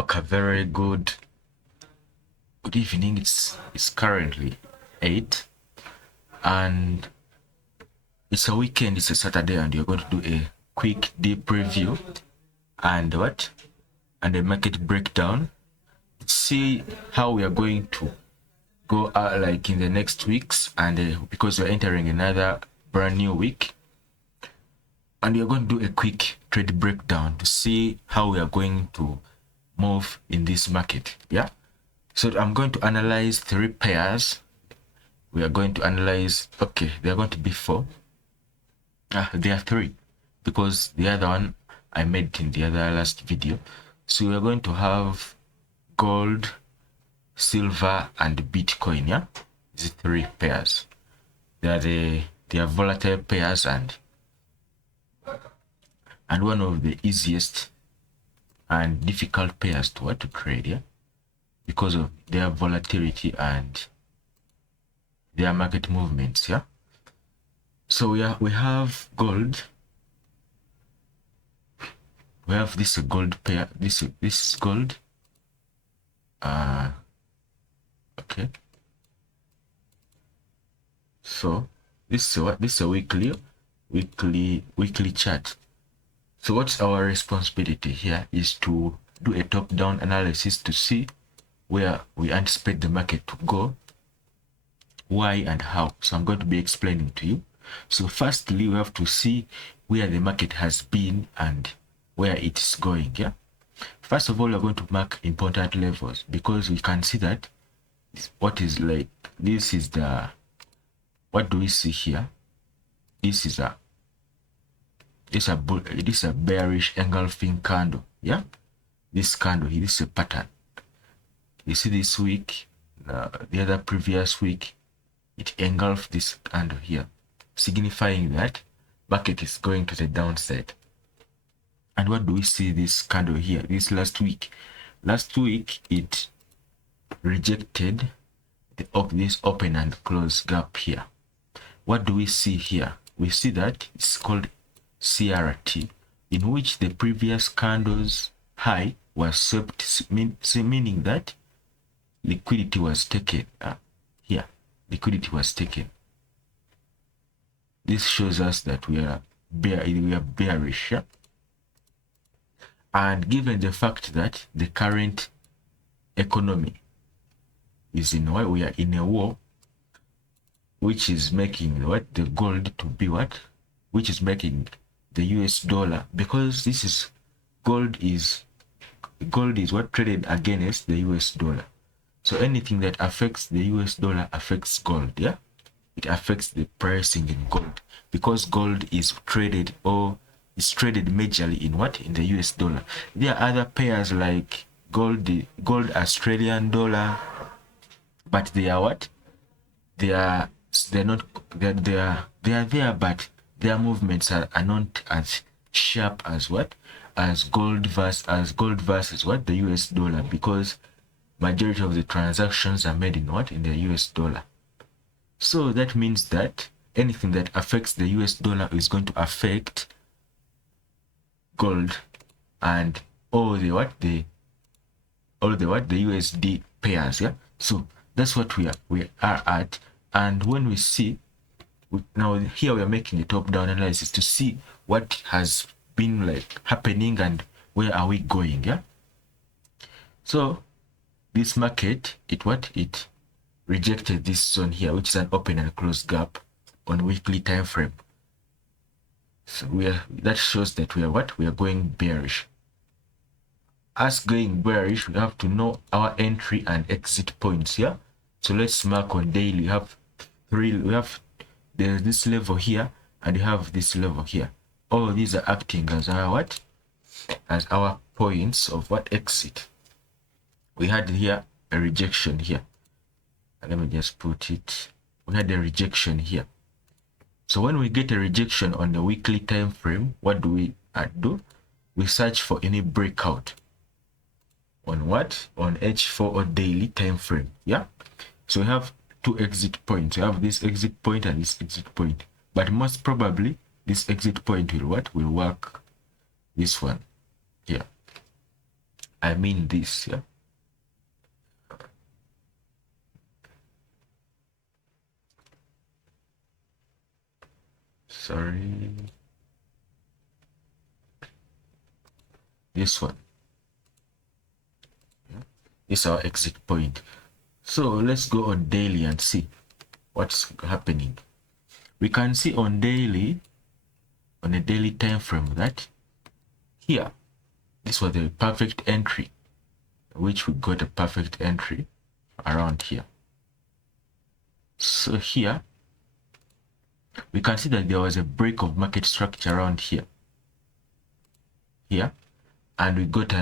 Okay, very good. Good evening. It's currently 8, and it's a weekend. It's a Saturday, and you're going to do a quick deep review and a market breakdown. See how we are going to go like in the next weeks, and because we're entering another brand new week, and we're going to do a quick trade breakdown to see how we are going to move in this market. Yeah. So I'm going to analyze 3 pairs. We are going to analyze, okay, there are going to be 4. There are 3 because the other one I made in the other last video. So we are going to have gold, silver, and Bitcoin. Yeah, these 3 pairs. They are volatile pairs and one of the easiest and difficult pairs to trade. Yeah, because of their volatility and their market movements. Yeah. So we have gold. We have this gold pair. This is gold. Okay. So this is what? This is a weekly chart. So what's our responsibility here is to do a top-down analysis to see where we anticipate the market to go, why and how. So I'm going to be explaining to you. So firstly, we have to see where the market has been and where it is going. Yeah. First of all, we're going to mark important levels because we can see that what is like, this is the, what do we see here? This is a bearish engulfing candle. Yeah, this candle here, this is a pattern. You see this week, the other previous week, it engulfed this candle here, signifying that market is going to the downside. And what do we see this candle here? This last week it rejected this open and close gap here. What do we see here? We see that it's called CRT, in which the previous candle's high was swept, meaning that liquidity was taken. Here, liquidity was taken. This shows us that we are bearish. Yeah? And given the fact that the current economy is we are in a war, which is making the gold to be which is making the US dollar, because this is gold is what traded against the US dollar. So anything that affects the US dollar affects gold. Yeah, it affects the pricing in gold because gold is traded majorly in the US dollar. There are other pairs like gold Australian dollar, but they are they're there, but their movements are not as sharp as gold versus the US dollar, because majority of the transactions are made in the US dollar. So that means that anything that affects the US dollar is going to affect gold and all the USD pairs. Yeah, so that's what we are at. And when we see now here, we are making a top-down analysis to see what has been like happening and where are we going. Yeah, so this market it rejected this zone here, which is an open and close gap on weekly time frame. So that shows that we are going bearish. As going bearish, we have to know our entry and exit points. Yeah, so let's mark on daily. There's this level here and you have this level here. All these are acting as our points of exit. We had here a rejection here. Let me just put it. We had a rejection here. So when we get a rejection on the weekly time frame, what do we do? We search for any breakout on on H4 or daily time frame. Yeah, so we have 2 exit points. We have this exit point and this exit point, but most probably this exit point will work this one here. I mean this, yeah. Sorry. This one. Yeah. This is our exit point. So let's go on daily and see what's happening. We can see on a daily time frame that here, this was the perfect entry, which we got a perfect entry around here. So here, we can see that there was a break of market structure around here. Here, and we got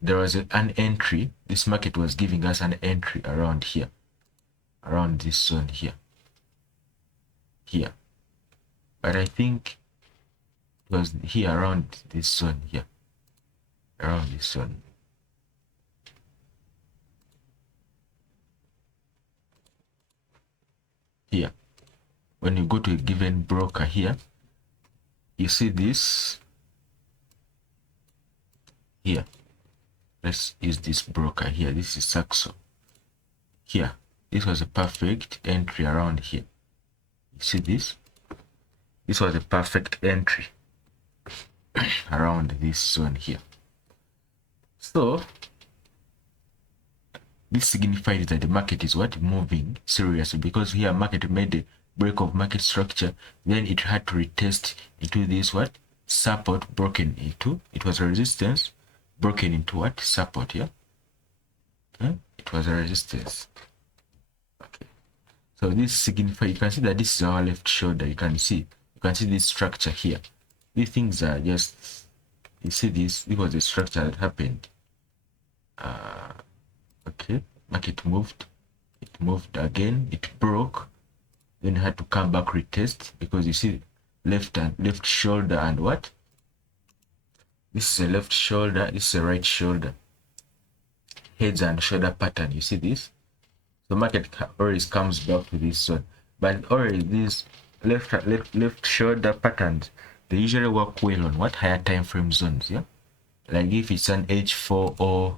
there was an entry. This market was giving us an entry around here, around this zone here. But I think it was here around this zone here, around this zone. Here, when you go to a given broker here, you see this here. Let's use this broker here. This is Saxo. Here, this was a perfect entry around here. You see this? This was a perfect entry around this zone here. So this signifies that the market is what? Moving seriously, because here market made a break of market structure, then it had to retest into this what? Support, broken into, it was a resistance, broken into what? Support, yeah? It was a resistance. Okay. So this signifies, you can see that this is our left shoulder. You can see this structure here. These things are just, you see this was the structure that happened. Okay, market moved, it moved again, it broke, then had to come back retest, because you see left shoulder and what? This is a left shoulder, this is a right shoulder, heads and shoulder pattern. You see this? So market always comes back to this zone, but always these left shoulder patterns, they usually work well on what? Higher time frame zones, yeah? Like if it's an H4 or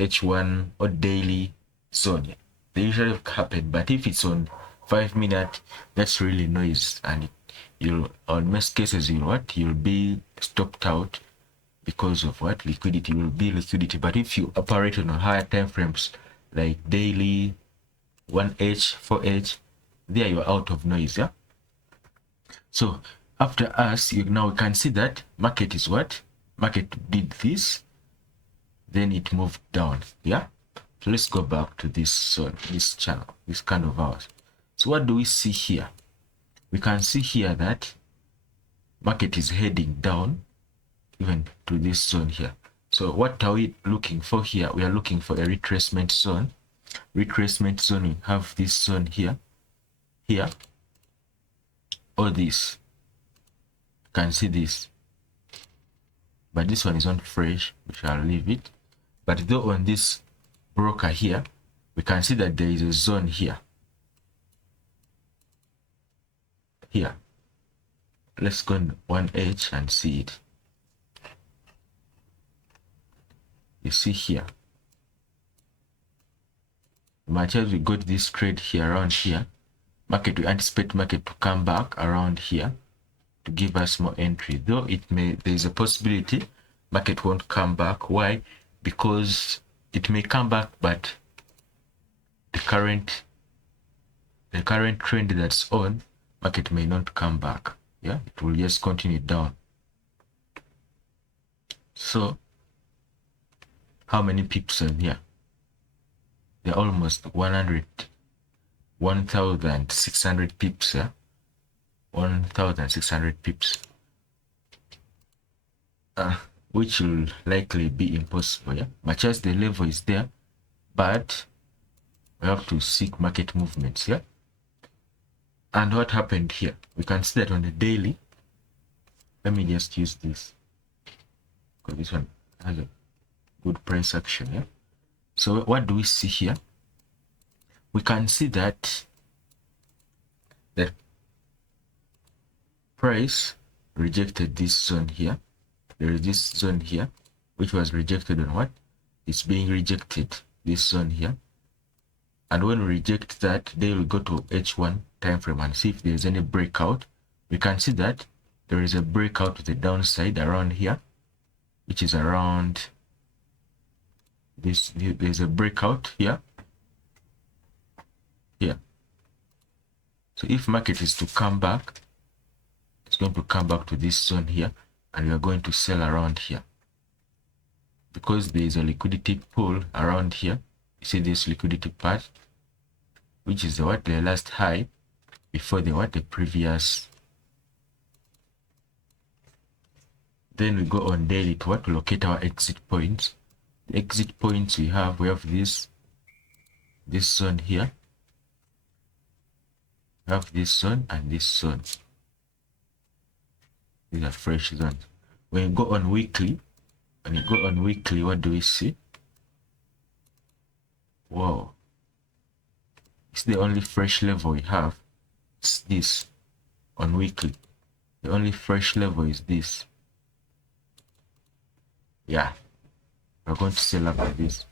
H1 or daily zone, yeah, they usually happen. But if it's on 5 minute, that's really noise, and you'll, on most cases, you'll be stopped out because of what? Liquidity. Will be liquidity. But if you operate on higher time frames like daily, 1H, 4H, there you're out of noise, yeah. So after us, now we can see that market is what? Market did this, then it moved down, yeah. So let's go back to this zone, this channel, this kind of hours. So what do we see here? We can see here that market is heading down even to this zone here. So what are we looking for here? We are looking for a retracement zone. Retracement zone, we have this zone here, or this. You can see this, but this one is not fresh. We shall leave it. But though on this broker here, we can see that there is a zone here. Let's go on 1H and see it. You see here, much as we got this trade here around here, market, we anticipate market to come back around here to give us more entry, though there's a possibility market won't come back. Why? Because it may come back, but the current trend that's on, market may not come back, yeah, it will just continue down. So how many pips on here? They're almost 1,600 pips, yeah, 1,600 pips, which will likely be impossible, yeah, much as the level is there, but we have to seek market movements, yeah. And what happened here? We can see that on the daily. Let me just use this, because this one has a good price action, yeah. So what do we see here? We can see that the price rejected this zone here. There is this zone here, which was rejected on what? it's being rejected, this zone here. And when we reject that, then we go to H1 time frame and see if there's any breakout. We can see that there is a breakout to the downside around here, which is around this. There's a breakout here. So if market is to come back, it's going to come back to this zone here, and we are going to sell around here because there is a liquidity pool around here. You see this liquidity part, which is the last high before the previous. Then we go on daily to locate our exit points. The exit points we have this zone here. We have this zone and this zone. These are fresh zones. When you go on weekly, what do we see? Wow. It's the only fresh level we have. It's this on weekly. The only fresh level is this. Yeah. We're going to sell up like this.